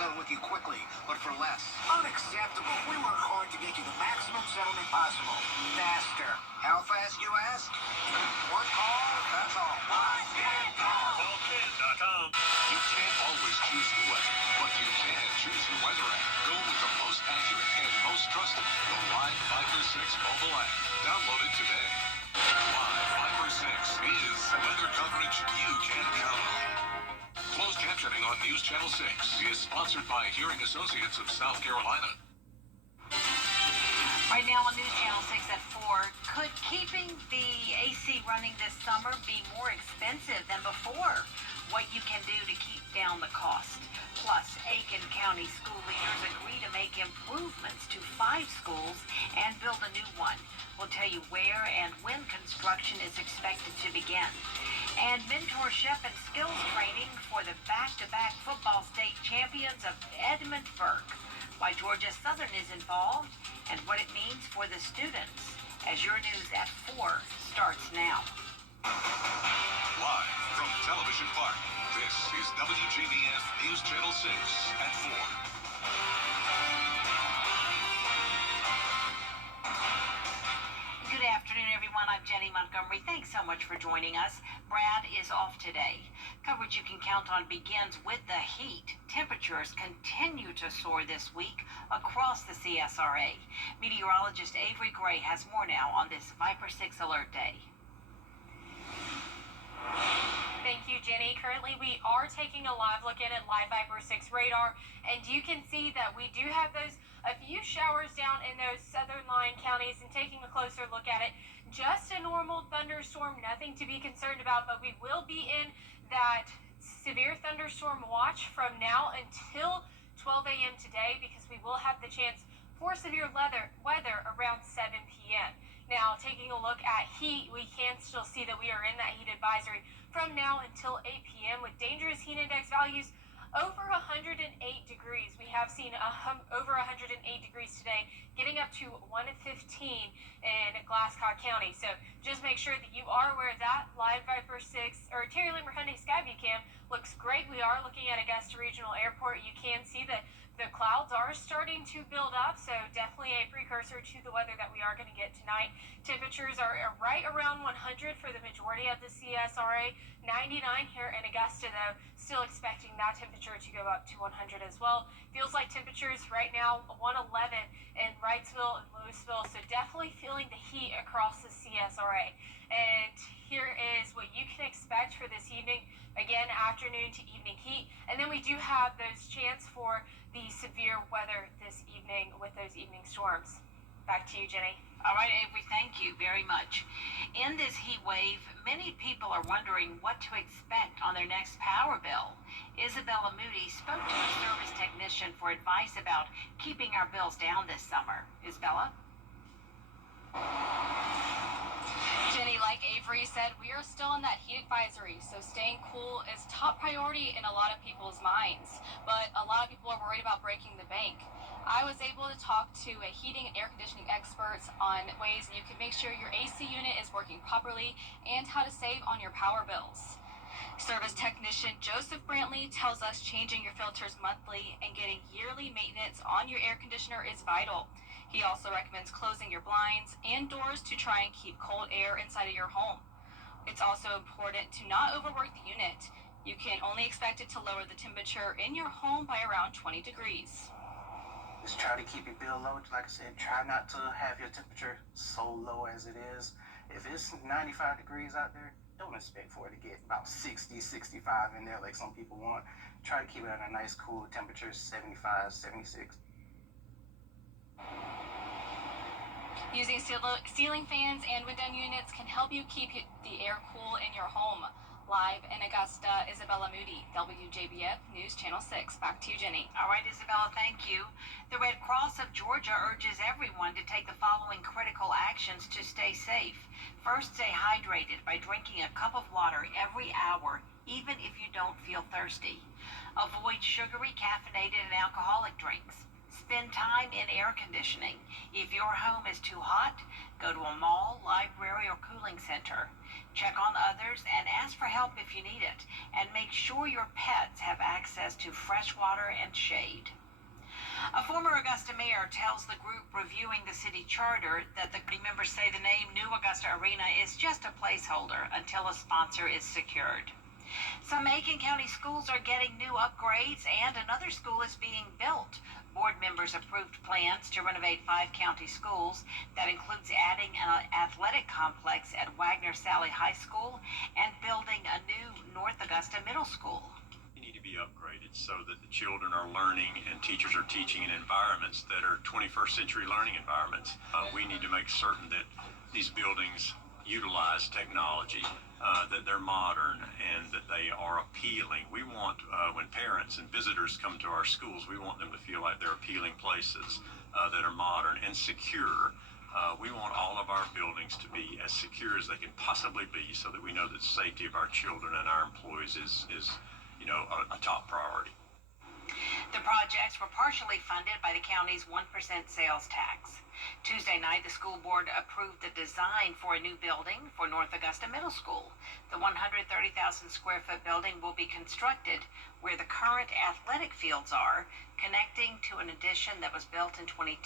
settle with you quickly, but for less. Unacceptable. We work hard to get you the maximum settlement possible. Faster. How fast, you ask? One call, that's all. CallKid.com. You can't always choose the weather, but you can choose your weather app. Go with the most accurate and most trusted, the Live Viper 6 mobile app. Download it today. Live Viper 6 is weather coverage you can count on. Closed captioning on News Channel 6 is sponsored by Hearing Associates of South Carolina. Right now on News Channel 6 at 4, could keeping the AC running this summer be more expensive than before? What you can do to keep down the cost. Plus, Aiken County school leaders agree to make improvements to 5 schools and build a new one. We'll tell you where and when construction is expected to begin. And mentorship and skills training for the back-to-back football state champions of Edmundburg. Why Georgia Southern is involved and what it means for the students. As your news at 4 starts now. Live from Television Park, this is WJBF News Channel 6 at 4. Good afternoon, everyone. I'm Jenny Montgomery. Thanks so much for joining us. Brad is off today. Coverage you can count on begins with the heat. Temperatures continue to soar this week across the CSRA. Meteorologist Avery Gray has more now on this Viper 6 Alert Day. Thank you, Jenny. Currently, we are taking a live look in at Live Viper 6 radar, and you can see that we do have a few showers down in those southern line counties, and taking a closer look at it, just a normal thunderstorm, nothing to be concerned about, but we will be in that severe thunderstorm watch from now until 12 a.m. today, because we will have the chance for severe weather around 7 p.m. Now, taking a look at heat, we can still see that we are in that heat advisory from now until 8 p.m. with dangerous heat index values over 108 degrees. We have seen over 108 degrees today, getting up to 115 in Glasscock County. So just make sure that you are aware of that. Live Viper 6 or Terry Limber Hyundai Skyview Cam looks great. We are looking at Augusta Regional Airport. You can see that the clouds are starting to build up, so definitely a precursor to the weather that we are going to get tonight. Temperatures are right around 100 for the majority of the CSRA. 99 here in Augusta, though, still expecting that temperature to go up to 100 as well. Feels like temperatures right now 111 in Wrightsville and Louisville, so definitely feeling the heat across the CSRA. And here is what you can expect for this evening. Again, afternoon to evening heat, and then we do have those chance for the severe weather this evening with those evening storms. Back to you, Jenny. All right, Avery, thank you very much. In this heat wave, many people are wondering what to expect on their next power bill. Isabella Moody spoke to a service technician for advice about keeping our bills down this summer. Isabella? Jenny, like Avery said, we are still in that heat advisory, so staying cool is top priority in a lot of people's minds. But a lot of people are worried about breaking the bank. I was able to talk to a heating and air conditioning experts on ways you can make sure your AC unit is working properly and how to save on your power bills. Service technician Joseph Brantley tells us changing your filters monthly and getting yearly maintenance on your air conditioner is vital. He also recommends closing your blinds and doors to try and keep cold air inside of your home. It's also important to not overwork the unit. You can only expect it to lower the temperature in your home by around 20 degrees. Just try to keep your bill low. Like I said, try not to have your temperature so low as it is. If it's 95 degrees out there, don't expect for it to get about 60, 65 in there like some people want. Try to keep it at a nice cool temperature, 75, 76. Using ceiling fans and window units can help you keep the air cool in your home. Live in Augusta, Isabella Moody, WJBF News Channel 6. Back to you, Jenny. All right, Isabella, thank you. The Red Cross of Georgia urges everyone to take the following critical actions to stay safe. First, stay hydrated by drinking a cup of water every hour, even if you don't feel thirsty. Avoid sugary, caffeinated, and alcoholic drinks. Spend time in air conditioning. If your home is too hot, go to a mall, library, or cooling center. Check on others and ask for help if you need it. And make sure your pets have access to fresh water and shade. A former Augusta mayor tells the group reviewing the city charter that the members say the name New Augusta Arena is just a placeholder until a sponsor is secured. Some Aiken County schools are getting new upgrades and another school is being built. Board members approved plans to renovate 5 county schools. That includes adding an athletic complex at Wagner Sally High School and building a new North Augusta Middle School. Need to be upgraded so that the children are learning and teachers are teaching in environments that are 21st century learning environments. We need to make certain that these buildings utilize technology, that they're modern and that they are appealing. We want, when parents and visitors come to our schools, we want them to feel like they're appealing places that are modern and secure. We want all of our buildings to be as secure as they can possibly be so that we know that the safety of our children and our employees is a top priority. The projects were partially funded by the county's 1% sales tax. Tuesday night, the school board approved the design for a new building for North Augusta Middle School. The 130,000 square foot building will be constructed where the current athletic fields are, connecting to an addition that was built in 2010.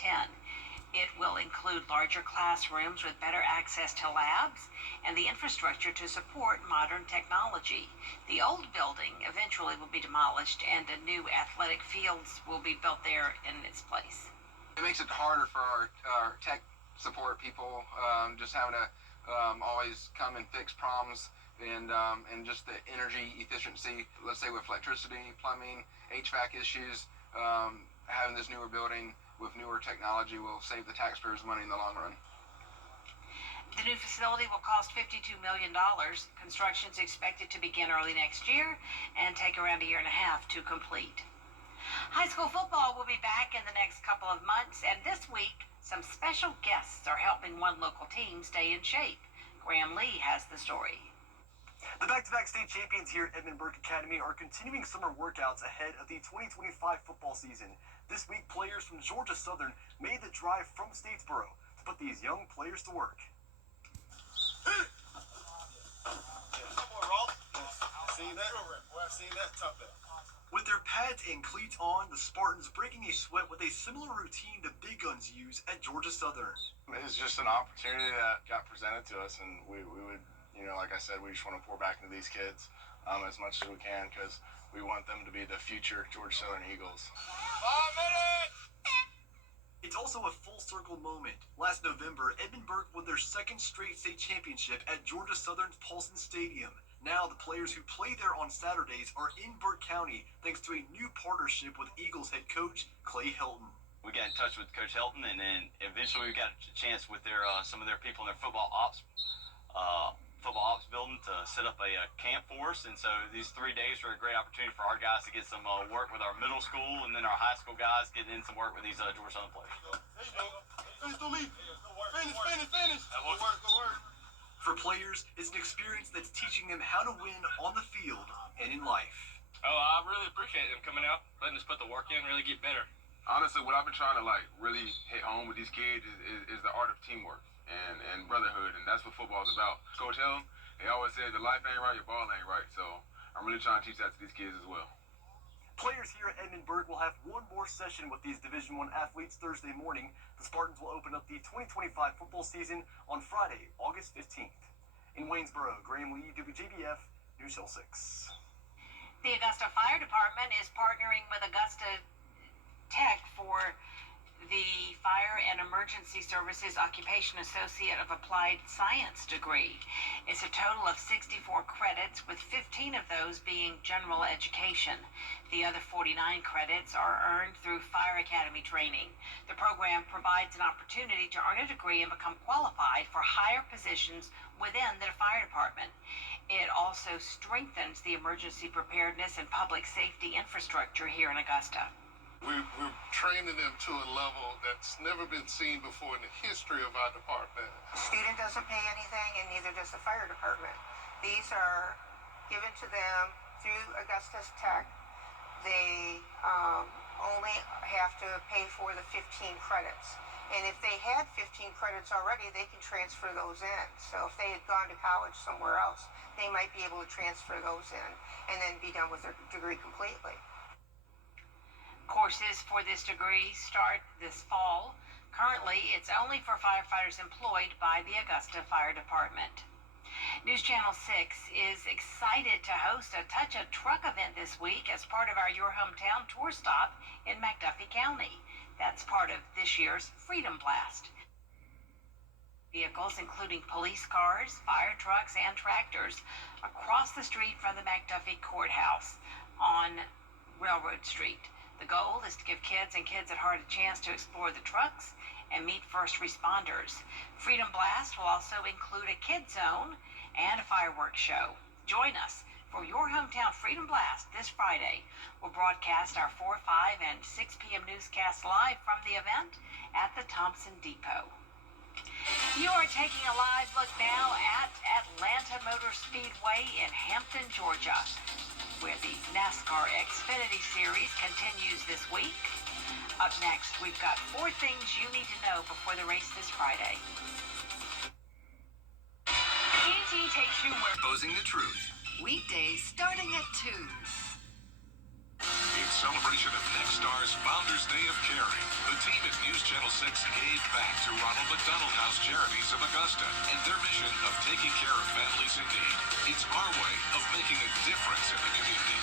It will include larger classrooms with better access to labs and the infrastructure to support modern technology. The old building eventually will be demolished and a new athletic fields will be built there in its place. It makes it harder for our tech support people, just having to always come and fix problems and just the energy efficiency, let's say with electricity, plumbing, HVAC issues, having this newer building with newer technology will save the taxpayers money in the long run. The new facility will cost $52 million. Construction is expected to begin early next year and take around a year and a half to complete. High school football will be back in the next couple of months, and this week, some special guests are helping one local team stay in shape. Graham Lee has the story. The back-to-back state champions here at Edmund Burke Academy are continuing summer workouts ahead of the 2025 football season. This week, players from Georgia Southern made the drive from Statesboro to put these young players to work. With their pads and cleats on, the Spartans breaking a sweat with a similar routine the big guns use at Georgia Southern. It's just an opportunity that got presented to us, and we would, like I said, we just want to pour back into these kids as much as we can because we want them to be the future Georgia Southern Eagles. 5 minutes! It's also a full circle moment. Last November, Edmund Burke won their second straight state championship at Georgia Southern's Paulson Stadium. Now the players who play there on Saturdays are in Burke County thanks to a new partnership with Eagles head coach Clay Helton. We got in touch with Coach Helton, and then eventually we got a chance with their some of their people in their football ops building to set up a camp for us. And so these 3 days were a great opportunity for our guys to get some work with our middle school, and then our high school guys getting in some work with these Georgia Southern players. Finish. For players, it's an experience that's teaching them how to win on the field and in life. Oh, I really appreciate them coming out, letting us put the work in, really get better. Honestly, what I've been trying to really hit home with these kids is the art of teamwork and brotherhood, and that's what football is about. Coach Helm, he always says, the life ain't right, your ball ain't right, so I'm really trying to teach that to these kids as well. Players here at Edmund Burke will have one more session with these Division I athletes Thursday morning. The Spartans will open up the 2025 football season on Friday, August 15th. In Waynesboro, Graham Lee, WJBF, News 6. The Augusta Fire Department is partnering with Augusta Tech for the Fire and Emergency Services Occupation Associate of Applied Science degree. It's a total of 64 credits, with 15 of those being general education. The other 49 credits are earned through Fire Academy training. The program provides an opportunity to earn a degree and become qualified for higher positions within the fire department. It also strengthens the emergency preparedness and public safety infrastructure here in Augusta. We're training them to a level that's never been seen before in the history of our department. The student doesn't pay anything, and neither does the fire department. These are given to them through Augusta Tech. They only have to pay for the 15 credits. And if they had 15 credits already, they can transfer those in. So if they had gone to college somewhere else, they might be able to transfer those in and then be done with their degree completely. Courses for this degree start this fall. Currently, it's only for firefighters employed by the Augusta Fire Department. News Channel 6 is excited to host a Touch a Truck event this week as part of our Your Hometown tour stop in McDuffie County. That's part of this year's Freedom Blast. Vehicles, including police cars, fire trucks, and tractors, across the street from the McDuffie Courthouse on Railroad Street. The goal is to give kids and kids at heart a chance to explore the trucks and meet first responders. Freedom Blast will also include a kid zone and a fireworks show. Join us for Your Hometown Freedom Blast this Friday. We'll broadcast our 4, 5, and 6 p.m. newscasts live from the event at the Thompson Depot. You are taking a live look now at Atlanta Motor Speedway in Hampton, Georgia, where the NASCAR Xfinity Series continues this week. Up next, we've got 4 things you need to know before the race this Friday. ET takes you where Exposing the truth. weekdays starting at 2. In celebration of Nextstar's Founders Day of Caring, the team at News Channel 6 gave back to Ronald McDonald House Charities of Augusta and their mission of taking care of families in need. It's our way of making a difference in the community.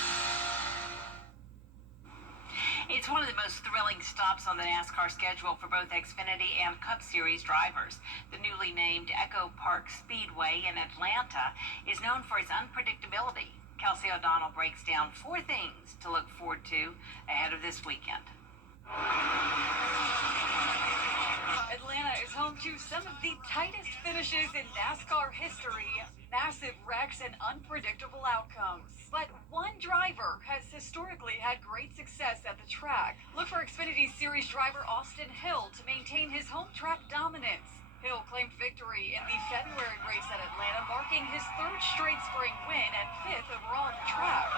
It's one of the most thrilling stops on the NASCAR schedule for both Xfinity and Cup Series drivers. The newly named Echo Park Speedway in Atlanta is known for its unpredictability. Kelsey O'Donnell breaks down 4 things to look forward to ahead of this weekend. Atlanta is home to some of the tightest finishes in NASCAR history, massive wrecks, and unpredictable outcomes. But one driver has historically had great success at the track. Look for Xfinity Series driver Austin Hill to maintain his home track dominance. Hill claimed victory in the February race at Atlanta, marking his 3rd straight spring win and 5th overall on the track.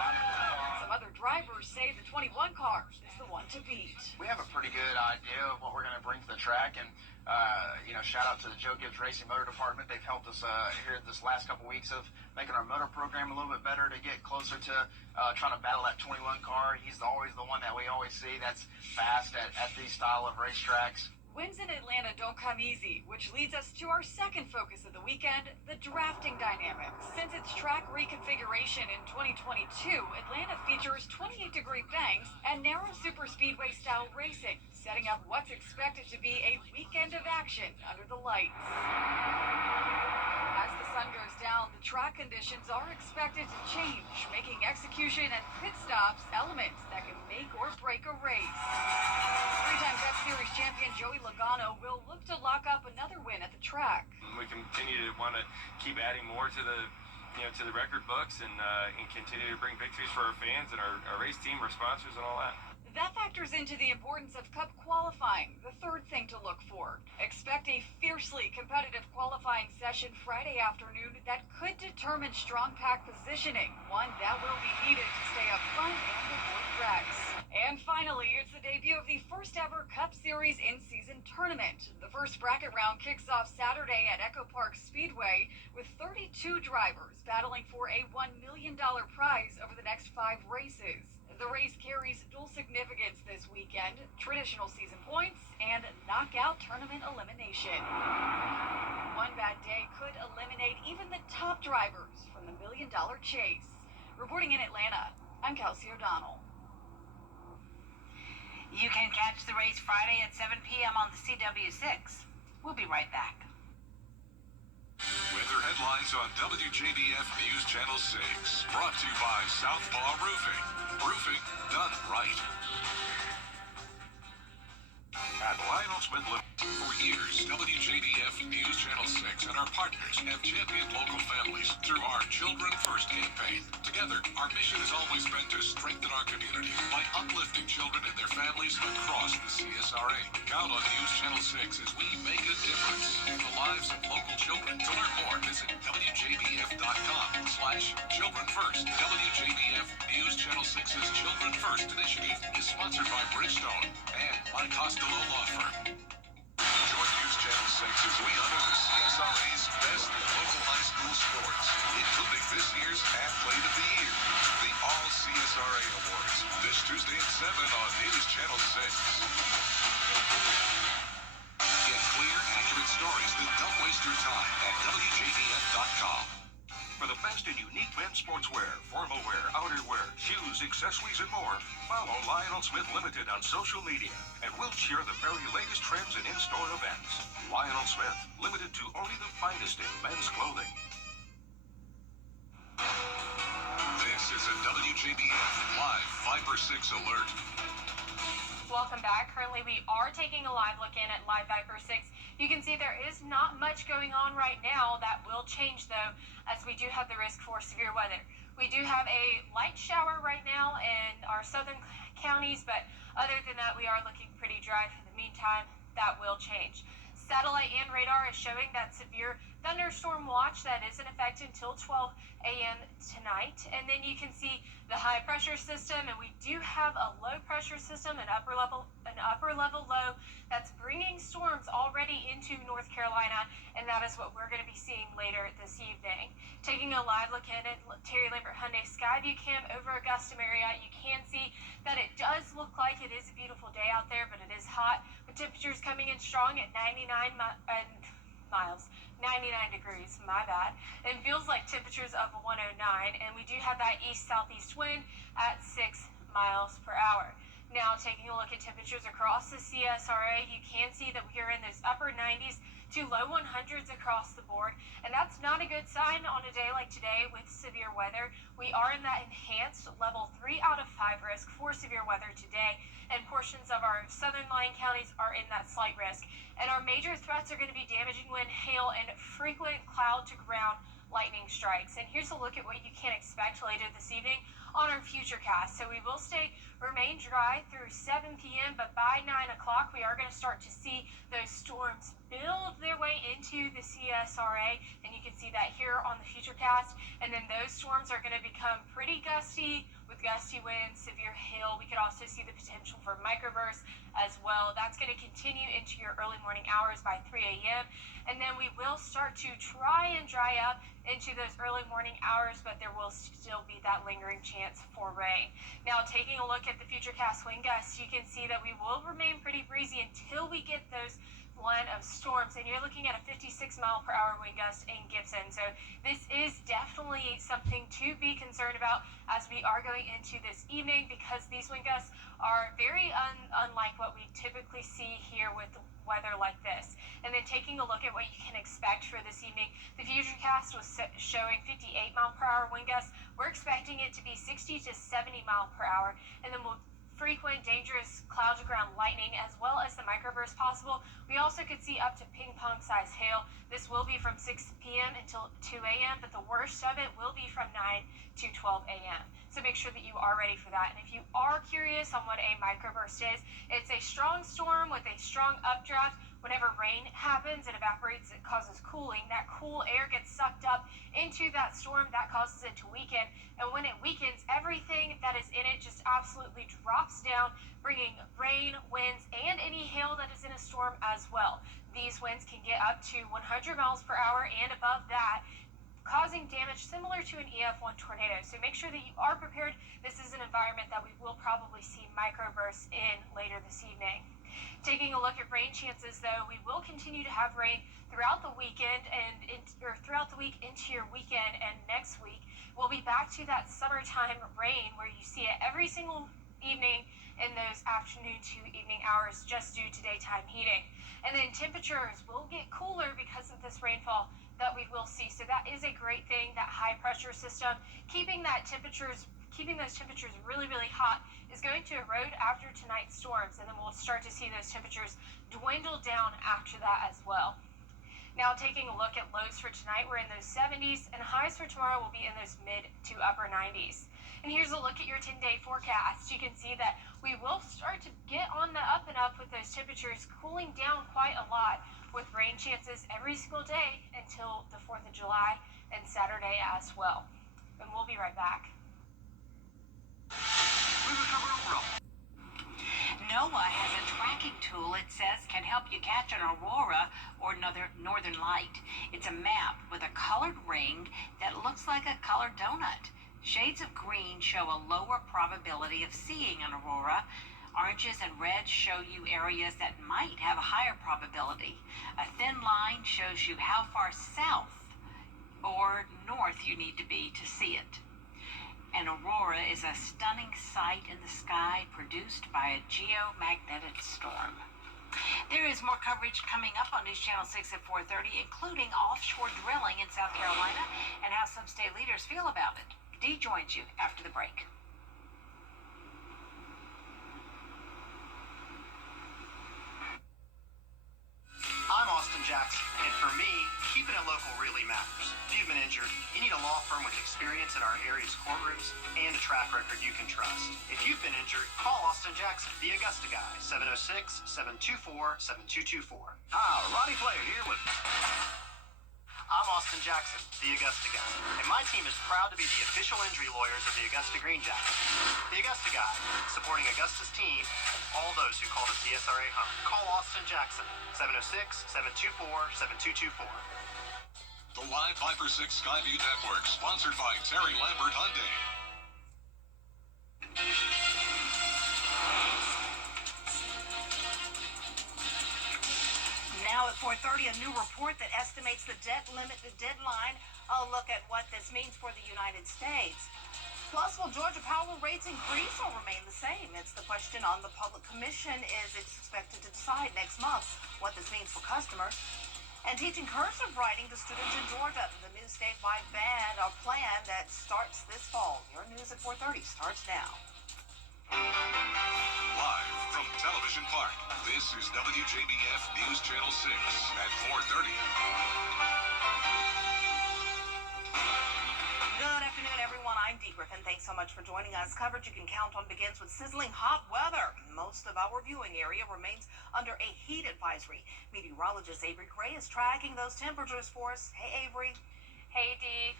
Some other drivers say the 21 car is the one to beat. We have a pretty good idea of what we're going to bring to the track, and shout out to the Joe Gibbs Racing Motor Department. They've helped us here this last couple weeks of making our motor program a little bit better to get closer to trying to battle that 21 car. He's always the one that we always see that's fast at these style of racetracks. Wins in Atlanta don't come easy, which leads us to our second focus of the weekend, the drafting dynamics. Since its track reconfiguration in 2022, Atlanta features 28-degree banks and narrow superspeedway-style racing, setting up what's expected to be a weekend of action under the lights. As the sun goes down, the track conditions are expected to change, making execution and pit stops elements that can make or break a race. 3-time Cup Series champion Joey Logano will look to lock up another win at the track. We continue to want to keep adding more to the record books and continue to bring victories for our fans and our race team, our sponsors, and all that. That factors into the importance of Cup qualifying, the 3rd thing to look for. Expect a fiercely competitive qualifying session Friday afternoon that could determine strong pack positioning, one that will be needed to stay up front and avoid wrecks. And finally, it's the debut of the first ever Cup Series in-season tournament. The first bracket round kicks off Saturday at Echo Park Speedway with 32 drivers battling for a $1 million prize over the next 5 races. The race carries dual significance this weekend, traditional season points and knockout tournament elimination. One bad day could eliminate even the top drivers from the $1 million chase. Reporting in Atlanta, I'm Kelsey O'Donnell. You can catch the race Friday at 7 p.m. on the CW6. We'll be right back. Weather headlines on WJBF News Channel 6. Brought to you by Southpaw Roofing. Roofing done right. At Lionel Smith for years, WJBF News Channel 6 and our partners have championed local families through our Children First campaign. Together, our mission has always been to strengthen our community by uplifting children and their families across the CSRA. Count on News Channel 6 as we make a difference in the lives of local children. To learn more, visit WJBF.com/ Children First. WJBF News Channel 6's Children First initiative is sponsored by Bridgestone and by Costello Law Firm. Join News Channel 6 as we honor the CSRA's best local high school sports, including this year's Athlete of the Year, the All CSRA Awards, this Tuesday at 7 on News Channel 6. Get clear, accurate stories that don't waste your time at WJBF.com. For the best in unique men's sportswear, formal wear, outerwear, shoes, accessories, and more, follow Lionel Smith Limited on social media, and we'll share the very latest trends and in-store events. Lionel Smith, limited to only the finest in men's clothing. This is a WJBF Live 5 or 6 alert. Welcome back. Currently, we are taking a live look in at Live Viper 6. You can see there is not much going on right now. That will change, though, as we do have the risk for severe weather. We do have a light shower right now in our southern counties, but other than that, we are looking pretty dry. For the meantime, that will change. Satellite and radar is showing that severe thunderstorm watch that is in effect until 12 a.m. tonight. And then you can see the high pressure system, and we do have a low pressure system, an upper level low that's bringing storms already into North Carolina, and that is what we're going to be seeing later this evening. Taking a live look in at Terry Lambert Hyundai Skyview Cam over Augusta Marriott, you can see that it does look like it is a beautiful day out there, but it is hot, with temperatures coming in strong at 99 degrees, my bad. It feels like temperatures of 109, and we do have that east-southeast wind at 6 miles per hour. Now, taking a look at temperatures across the CSRA, you can see that we are in those upper 90s to low 100s across the board, and that's not a good sign on a day like today with severe weather. We are in that enhanced level 3 out of 5 risk for severe weather today, and portions of our southern line counties are in that slight risk. And our major threats are going to be damaging wind, hail, and frequent cloud-to-ground lightning strikes. And here's a look at what you can expect later this evening on our futurecast. So we will remain dry through 7 p.m., but by 9 o'clock, we are going to start to see those storms build their way into the CSRA, and you can see that here on the futurecast. And then those storms are going to become pretty gusty, with gusty winds, severe hail. We could also see the potential for microbursts as well. That's going to continue into your early morning hours by 3 a.m. And then we will start to try and dry up into those early morning hours, but there will still be that lingering chance for rain. Now, taking a look at the futurecast wind gusts, you can see that we will remain pretty breezy until we get those line of storms, and you're looking at a 56 mile per hour wind gust in Gibson. So this is definitely something to be concerned about as we are going into this evening, because these wind gusts are very unlike what we typically see here with weather like this. And then taking a look at what you can expect for this evening, the futurecast was showing 58 mile per hour wind gusts. We're expecting it to be 60 to 70 mile per hour, and then we'll frequent dangerous cloud to ground lightning as well as the microburst possible. We also could see up to ping pong size hail. This will be from 6 p.m. until 2 a.m., but the worst of it will be from 9 to 12 a.m. So make sure that you are ready for that. And if you are curious on what a microburst is, it's a strong storm with a strong updraft. Whenever rain happens, it evaporates, it causes cooling. That cool air gets sucked up into that storm, that causes it to weaken. And when it weakens, everything that is in it just absolutely drops down, bringing rain, winds, and any hail that is in a storm as well. These winds can get up to 100 miles per hour and above that, causing damage similar to an EF1 tornado. So make sure that you are prepared. This is an environment that we will probably see microbursts in later this evening. Taking a look at rain chances, though, we will continue to have rain throughout the weekend or throughout the week into your weekend, and next week we'll be back to that summertime rain where you see it every single evening in those afternoon to evening hours just due to daytime heating. And then temperatures will get cooler because of this rainfall that we will see. So that is a great thing, that high pressure system, keeping those temperatures really, really hot is going to erode after tonight's storms, and then we'll start to see those temperatures dwindle down after that as well. Now, taking a look at lows for tonight, we're in those 70s, and highs for tomorrow will be in those mid to upper 90s. And here's a look at your 10-day forecast. You can see that we will start to get on the up and up with those temperatures cooling down quite a lot, with rain chances every single day until the 4th of July and Saturday as well. And we'll be right back. We recover overall. NOAA has a tracking tool it says can help you catch an aurora or northern light. It's a map with a colored ring that looks like a colored donut. Shades of green show a lower probability of seeing an aurora. Oranges and reds show you areas that might have a higher probability. A thin line shows you how far south or north you need to be to see it. An aurora is a stunning sight in the sky produced by a geomagnetic storm. There is more coverage coming up on News Channel 6 at 4:30, including offshore drilling in South Carolina and how some state leaders feel about it. Dee joins you after the break. I'm Austin Jackson, and for me, keeping it local really matters. If you've been injured, you need a law firm with experience in our area's courtrooms and a track record you can trust. If you've been injured, call Austin Jackson, the Augusta Guy, 706-724-7224. Hi, Ronnie Player here with... I'm Austin Jackson, the Augusta Guy, and my team is proud to be the official injury lawyers of the Augusta Green Jackets. The Augusta Guy, supporting Augusta's team and all those who call the CSRA home. Call Austin Jackson, 706-724-7224. The Live Viper 6 Skyview Network, sponsored by Terry Lambert Hyundai. Now at 4:30, a new report that estimates the debt limit deadline. A look at what this means for the United States. Plus, will Georgia power rates increase or remain the same? It's the question on the Public Commission is expected to decide next month what this means for customers. And teaching cursive writing to students in Georgia, the new statewide plan that starts this fall. Your news at 4:30 starts now. Live from Television Park, this is WJBF News Channel 6 at 4:30. Good afternoon, everyone. I'm Dee Griffin. Thanks so much for joining us. Coverage you can count on begins with sizzling hot weather. Most of our viewing area remains under a heat advisory. Meteorologist Avery Gray is tracking those temperatures for us. Hey, Avery. Hey, Dee.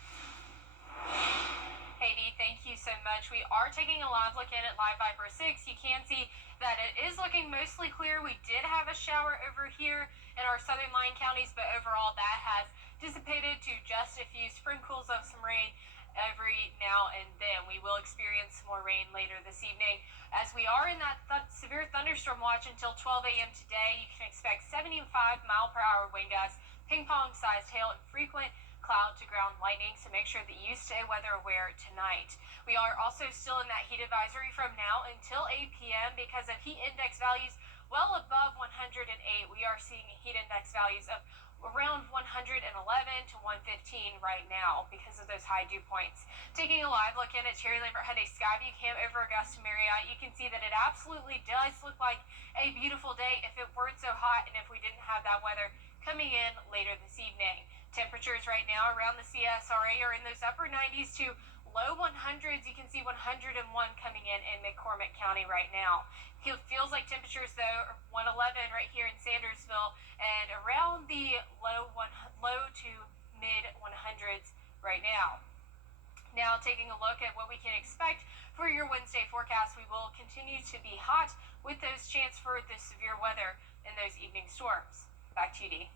Hey, Dee, thank you so much. We are taking a live look in at Live Viper 6. You can see that it is looking mostly clear. We did have a shower over here in our southern line counties, but overall that has dissipated to just a few sprinkles of some rain every now and then. We will experience some more rain later this evening. As we are in that severe thunderstorm watch until 12 a.m. today, you can expect 75-mile-per-hour wind gusts, ping-pong-sized hail, and frequent cloud-to-ground lightning, so make sure that you stay weather aware tonight. We are also still in that heat advisory from now until 8 p.m. because of heat index values well above 108. We are seeing heat index values of around 111 to 115 right now because of those high dew points. Taking a live look in at Terry Lambert Hyundai Skyview Cam over Augusta Marriott, you can see that it absolutely does look like a beautiful day if it weren't so hot and if we didn't have that weather coming in later this evening. Temperatures right now around the CSRA are in those upper 90s to low 100s. You can see 101 coming in McCormick County right now. It feels like temperatures, though, are 111 right here in Sandersville and around the low to mid 100s right now. Now, taking a look at what we can expect for your Wednesday forecast, we will continue to be hot with those chance for the severe weather in those evening storms. Back to you, Dee.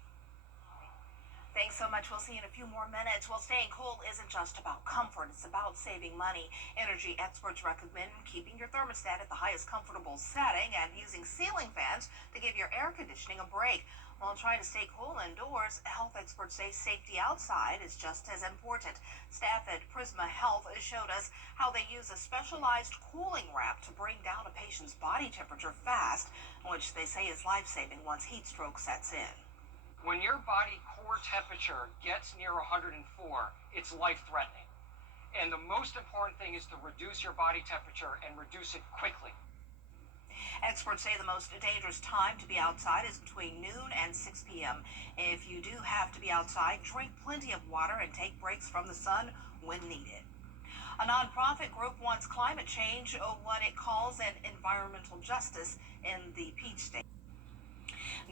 Thanks so much. We'll see you in a few more minutes. Well, staying cool isn't just about comfort. It's about saving money. Energy experts recommend keeping your thermostat at the highest comfortable setting and using ceiling fans to give your air conditioning a break. While trying to stay cool indoors, health experts say safety outside is just as important. Staff at Prisma Health showed us how they use a specialized cooling wrap to bring down a patient's body temperature fast, which they say is life-saving once heat stroke sets in. When your body core temperature gets near 104, it's life-threatening. And the most important thing is to reduce your body temperature and reduce it quickly. Experts say the most dangerous time to be outside is between noon and 6 p.m. If you do have to be outside, drink plenty of water and take breaks from the sun when needed. A nonprofit group wants climate change, what it calls an environmental justice in the Peach State.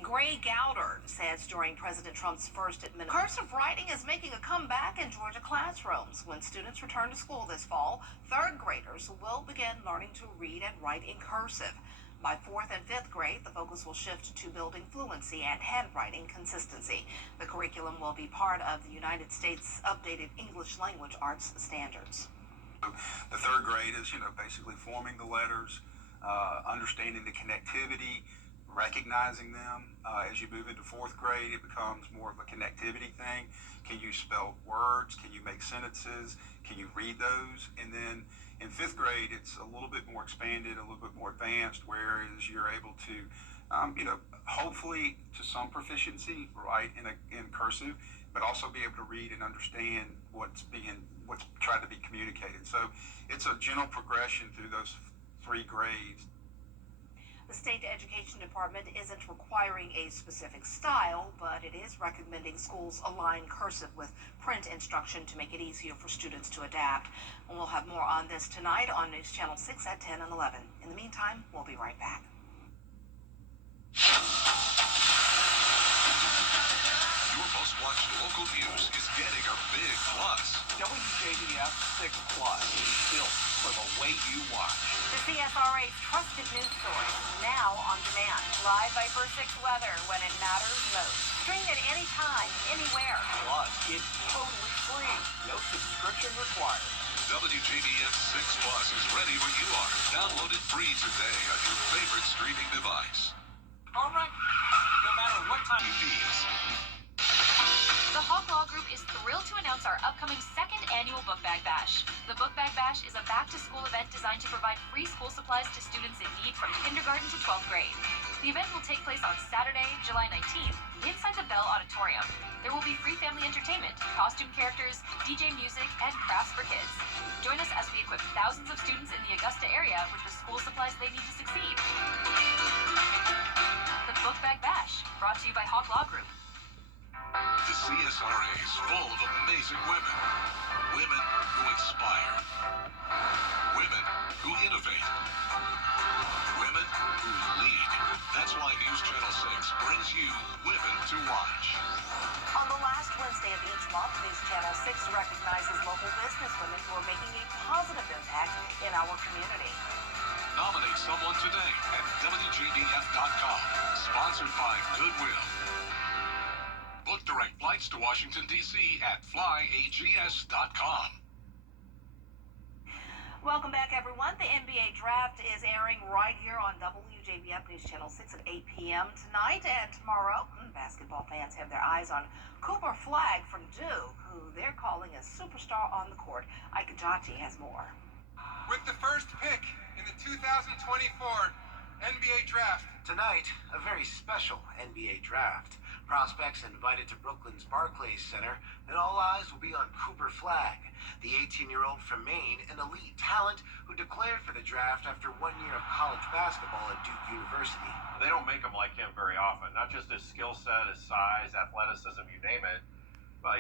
Gray Gowder says during President Trump's first administration, cursive writing is making a comeback in Georgia classrooms. When students return to school this fall, third graders will begin learning to read and write in cursive. By fourth and fifth grade, the focus will shift to building fluency and handwriting consistency. The curriculum will be part of the United States' updated English language arts standards. The third grade is, basically forming the letters, understanding the connectivity, recognizing them. As you move into fourth grade, it becomes more of a connectivity thing. Can you spell words? Can you make sentences? Can you read those? And then in fifth grade, it's a little bit more expanded, a little bit more advanced, whereas you're able to, hopefully to some proficiency, write in cursive, but also be able to read and understand what's tried to be communicated. So it's a gentle progression through those 3 grades. The State Education Department isn't requiring a specific style, but it is recommending schools align cursive with print instruction to make it easier for students to adapt. And we'll have more on this tonight on News Channel 6 at 10 and 11. In the meantime, we'll be right back. Your most watched local news is getting a big plus. WJBF 6 Plus, built for the way you watch. The CSRA's trusted news source, now on demand. Live Viper 6 weather when it matters most. Stream it anytime, anywhere. Plus, it's totally free. No subscription required. WJBF 6 Plus is ready when you are. Download it free today on your favorite streaming device. All right, no matter what time it is. The Hawk Law Group is thrilled to announce our upcoming 2nd annual Book Bag Bash. The Book Bag Bash is a back-to-school event designed to provide free school supplies to students in need from kindergarten to 12th grade. The event will take place on Saturday, July 19th, inside the Bell Auditorium. There will be free family entertainment, costume characters, DJ music, and crafts for kids. Join us as we equip thousands of students in the Augusta area with the school supplies they need to succeed. The Book Bag Bash, brought to you by Hawk Law Group. The CSRA is full of amazing women. Women who inspire. Women who innovate. Women who lead. That's why News Channel 6 brings you Women to Watch. On the last Wednesday of each month, News Channel 6 recognizes local businesswomen who are making a positive impact in our community. Nominate someone today at WJBF.com. Sponsored by Goodwill. Book direct flights to Washington, D.C. at flyags.com. Welcome back, everyone. The NBA Draft is airing right here on WJBF News Channel 6 at 8 p.m. tonight and tomorrow. Basketball fans have their eyes on Cooper Flagg from Duke, who they're calling a superstar on the court. Ike Jachi has more. With the first pick in the 2024 NBA Draft. Tonight, a very special NBA Draft. Prospects invited to Brooklyn's Barclays Center, and all eyes will be on Cooper Flagg, the 18-year-old from Maine, an elite talent who declared for the draft after 1 year of college basketball at Duke University. They don't make him like him very often. Not just his skill set, his size, athleticism, you name it.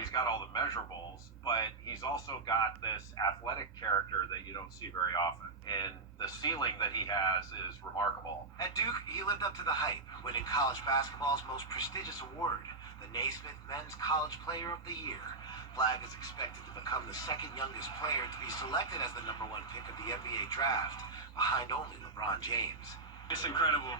He's got all the measurables, but he's also got this athletic character that you don't see very often. And the ceiling that he has is remarkable. At Duke, he lived up to the hype, winning college basketball's most prestigious award, the Naismith Men's College Player of the Year. Flagg is expected to become the second youngest player to be selected as the #1 pick of the NBA Draft, behind only LeBron James. It's incredible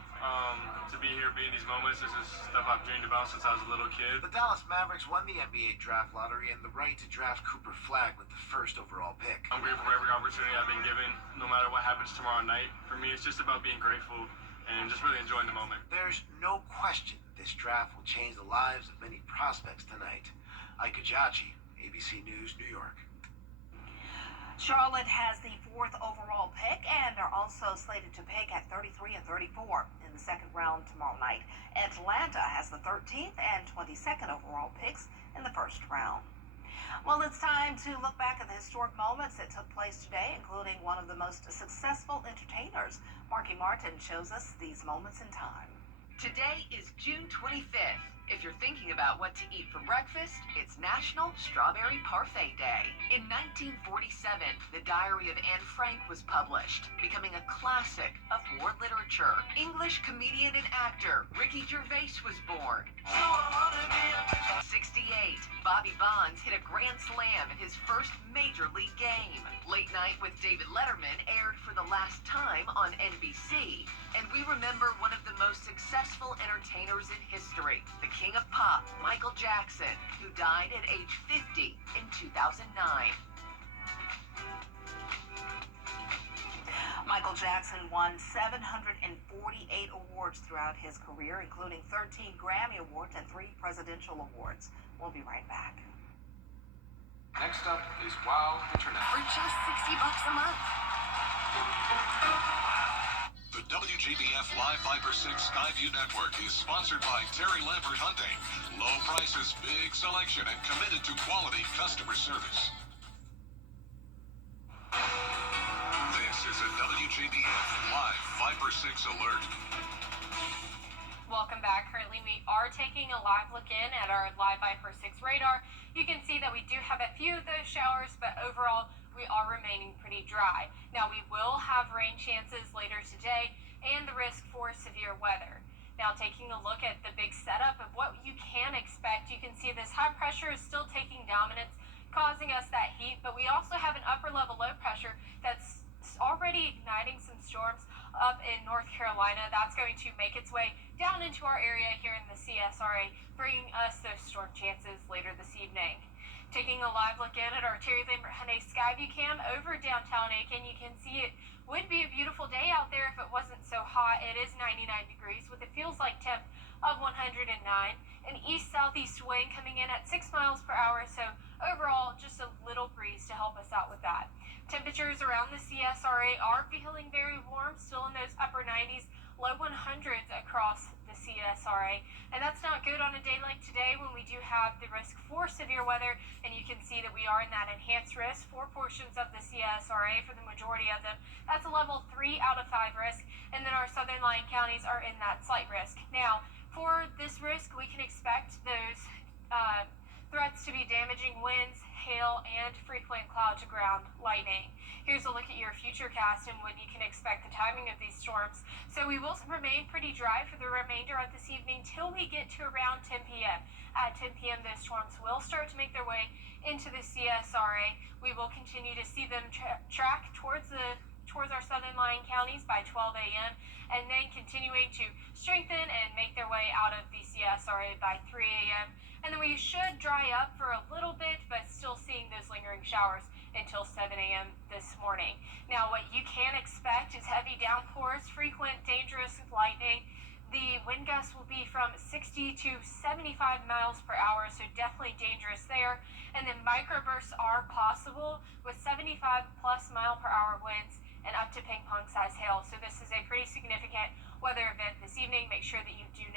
to be here, be in these moments. This is stuff I've dreamed about since I was a little kid. The Dallas Mavericks won the NBA Draft Lottery and the right to draft Cooper Flagg with the first overall pick. I'm grateful for every opportunity I've been given, no matter what happens tomorrow night. For me, it's just about being grateful and just really enjoying the moment. There's no question this draft will change the lives of many prospects tonight. Ike Jachi, ABC News, New York. Charlotte has the 4th overall pick and are also slated to pick at 33 and 34 in the second round tomorrow night. Atlanta has the 13th and 22nd overall picks in the first round. Well, it's time to look back at the historic moments that took place today, including one of the most successful entertainers. Marky Martin shows us these moments in time. Today is June 25th. If you're thinking about what to eat for breakfast, it's National Strawberry Parfait Day. In 1947, The Diary of Anne Frank was published, becoming a classic of war literature. English comedian and actor Ricky Gervais was born. 68, Bobby Bonds hit a grand slam in his first major league game. Late Night with David Letterman aired for the last time on NBC, and we remember one of the most successful entertainers in history, the King of Pop, Michael Jackson, who died at age 50 in 2009. Michael Jackson won 748 awards throughout his career, including 13 Grammy Awards and 3 Presidential Awards. We'll be right back. Next up is Wow Internet. For just $60 a month. The WJBF Live Fiber 6 Skyview Network is sponsored by Terry Lambert Hyundai. Low prices, big selection, and committed to quality customer service. This is a WJBF Live Fiber 6 alert. Welcome back. Currently, we are taking a live look in at our Live Viper 6 radar. You can see that we do have a few of those showers, but overall, we are remaining pretty dry. Now, we will have rain chances later today and the risk for severe weather. Now, taking a look at the big setup of what you can expect, you can see this high pressure is still taking dominance, causing us that heat, but we also have an upper level low pressure that's already igniting some storms up in North Carolina. That's going to make its way down into our area here in the CSRA, bringing us those storm chances later this evening. Taking a live look in at our Terry Lambert Hyundai Skyview cam over downtown Aiken, you can see it would be a beautiful day out there if it wasn't so hot. It is 99 degrees with a feels like temp of 109. An east-southeast wind coming in at 6 miles per hour, so overall just a little breeze to help us out with that. Temperatures around the CSRA are feeling very warm, still in those upper 90s, low 100s across the CSRA, and that's not good on a day like today when we do have the risk for severe weather, and you can see that we are in that enhanced risk for portions of the CSRA. For the majority of them, that's a level 3 out of 5 risk, and then our southern lying counties are in that slight risk. Now, for this risk, we can expect those threats to be damaging winds, hail, and frequent cloud-to-ground lightning. Here's a look at your futurecast and when you can expect the timing of these storms. So we will remain pretty dry for the remainder of this evening till we get to around 10 p.m. At 10 p.m., those storms will start to make their way into the CSRA. We will continue to see them track towards our southern lying counties by 12 a.m. and then continuing to strengthen and make their way out of the CSRA by 3 a.m. And then we should dry up for a little bit, but still seeing those lingering showers until 7 a.m. this morning. Now, what you can expect is heavy downpours, frequent dangerous lightning. The wind gusts will be from 60 to 75 miles per hour, so definitely dangerous there. And then microbursts are possible with 75 plus mile per hour winds and up to ping pong size hail. So this is a pretty significant weather event this evening. Make sure that you do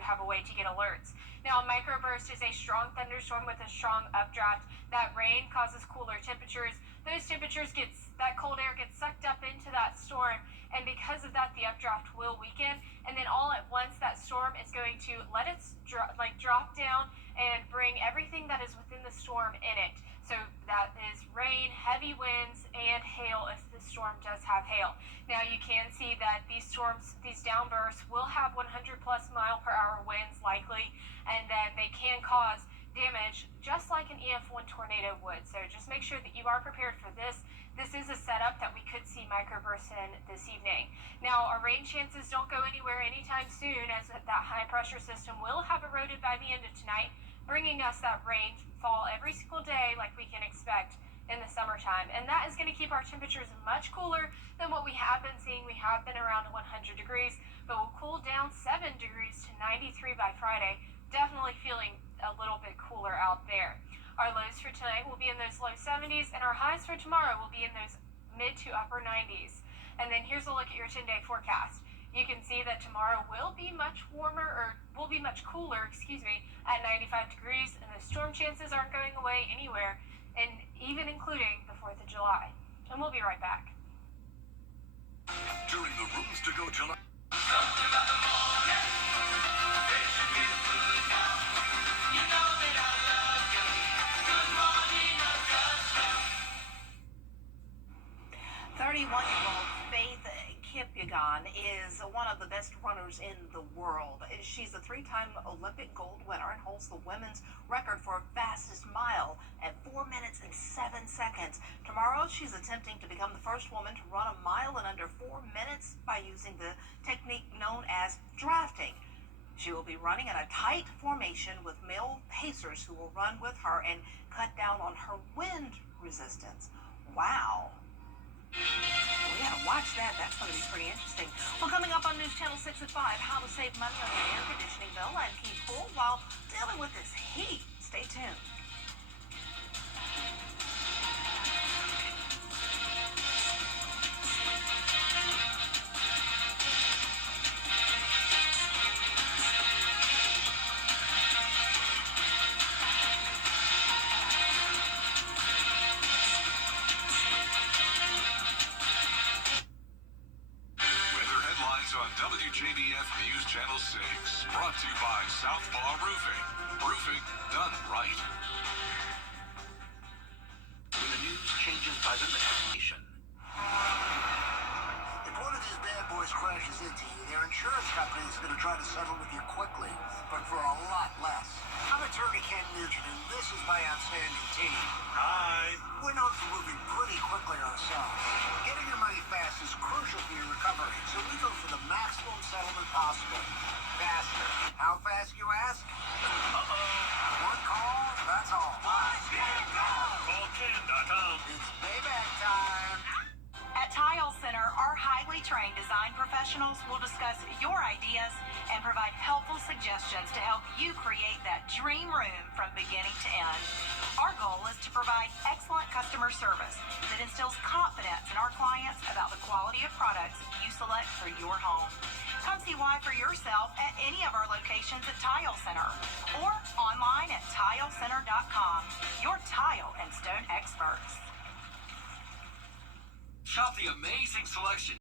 have a way to get alerts. Now, a microburst is a strong thunderstorm with a strong updraft. That rain causes cooler temperatures. Those temperatures that cold air gets sucked up into that storm, and because of that, the updraft will weaken, and then all at once, that storm is going to let it drop down and bring everything that is within the storm in it. So that is rain, heavy winds, and hail if the storm does have hail. Now you can see that these downbursts will have 100 plus mile per hour winds likely, and then they can cause damage just like an EF1 tornado would. So just make sure that you are prepared for this. This is a setup that we could see microbursts in this evening. Now, our rain chances don't go anywhere anytime soon, as that high pressure system will have eroded by the end of tonight, bringing us that rainfall every single day like we can expect in the summertime. And that is going to keep our temperatures much cooler than what we have been seeing. We have been around 100 degrees, but we'll cool down 7 degrees to 93 by Friday. Definitely feeling a little bit cooler out there. Our lows for tonight will be in those low 70s, and our highs for tomorrow will be in those mid to upper 90s. And then here's a look at your 10-day forecast. You can see that tomorrow will be much warmer, or will be much cooler, at 95 degrees, and the storm chances aren't going away anywhere, and even including the 4th of July. And we'll be right back. During the Rooms to Go July. 21-year-old Faith Kipyegon is one of the best runners in the world. She's a three-time Olympic gold winner and holds the women's record for fastest mile at 4 minutes and 7 seconds. Tomorrow, she's attempting to become the first woman to run a mile in under 4 minutes by using the technique known as drafting. She will be running in a tight formation with male pacers who will run with her and cut down on her wind resistance. Wow. We gotta watch that. That's going to be pretty interesting. Well, coming up on News Channel 6 at 5, how to save money on your air conditioning bill and keep cool while dealing with this heat. Stay tuned. On WJBF News Channel 6, brought to you by Southpaw Roofing. Roofing done right. When the news changes by the nation. If one of these bad boys crashes into you, their insurance company is going to try to settle with you quickly, but for a lot less. I'm attorney Ken Nugent, and this is my outstanding team. Hi. We're known for moving pretty quickly ourselves. Getting your money fast is crucial for your recovery, so we go for the maximum settlement possible. Faster. How fast, you ask? One call, that's all. Call Ken.com. It's payback time. At Tile Center, our highly trained design professionals will discuss your ideas and provide helpful suggestions to help you create that dream room from beginning to end. Our goal is to provide excellent customer service that instills confidence in our clients about the quality of products you select for your home. Come see why for yourself at any of our locations at Tile Center or online at tilecenter.com. Your tile and stone experts. Shop the amazing selection